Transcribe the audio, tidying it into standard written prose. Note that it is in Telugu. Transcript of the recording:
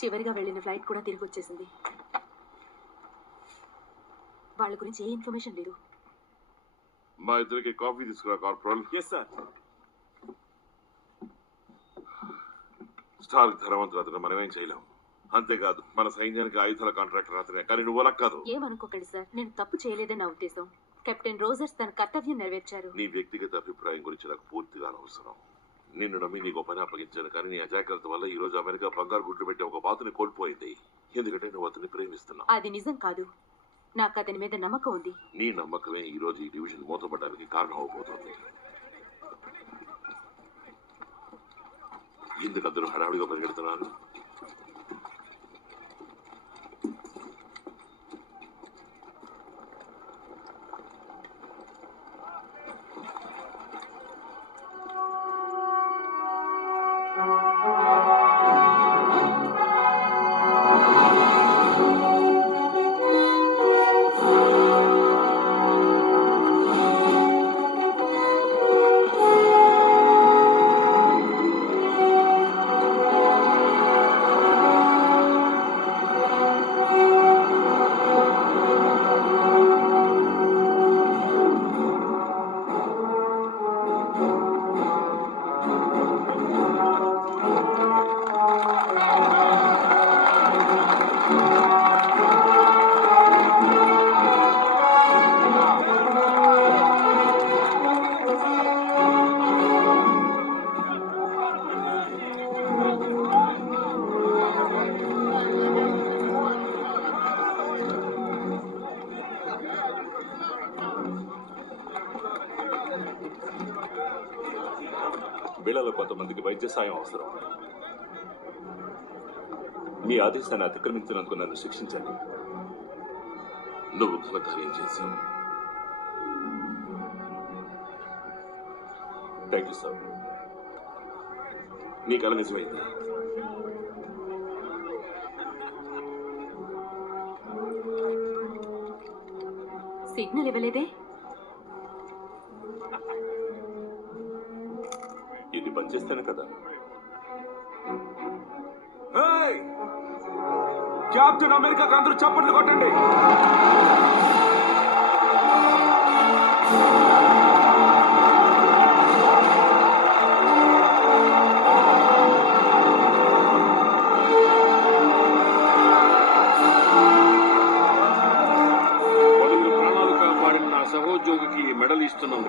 చివరిగా వెళ్ళిన ఫ్లైట్ కూడా తిరిగి వచ్చేసింది. వాళ్ళ గురించి ఏ ఇన్ఫర్మేషన్ లేదు. మా ఇద్దరికి కాఫీ తీసుకురా కార్పొరల్. Yes sir. స్టార్ ధనవంతులు అతను మనమేం చేయలేం. అంతేకాదు మన సైన్యానికి ఆయుధాల కాంట్రాక్టర్ అతనే, కానీ నువ్వు అలా కాదు. ఏమనుకోకండి సార్, నేను తప్పు చేయలేదని నా ఉద్దేశం. కెప్టెన్ రోజర్స్ తన కర్తవ్యం నెరవేర్చారు. నీ వ్యక్తిగత అభిప్రాయం గురించి నాకు పూర్తిగా అనవసరం. నిన్ను నమ్మి నీకు పని అప్పగించాను, కానీ నీ అజాగ్రత్త వల్ల ఈ రోజు అమెరికా బంగారు గుడ్లు పెట్టి ఒక బాతుని కోల్పోయింది. ఎందుకంటే నువ్వు అతన్ని ప్రేమిస్తున్నావు. అది నిజం కాదు. నాకు అతని మీద నమ్మకం ఉంది. నీ నమ్మకమే ఈ రోజు ఈ డివిజన్ మూతపడడానికి కారణం అవబోతోంది. ఎందుకు అందరూ హడావుడిగా పరిగెడుతున్నారు? వీళ్ళలో కొంతమందికి వైద్య సాయం అవసరం. మీ ఆదేశాన్ని అతిక్రమించినందుకు నన్ను శిక్షించండి. నువ్వు ఘనకార్యం చేశావు. Thank you sir. నీ కల నిజమైంది. సిగ్నల్ ఇవ్వలేదే? ఇది పనిచేస్తాను కదా. కెప్టెన్ అమెరికా అందరూ చప్పట్లు కొట్టండి.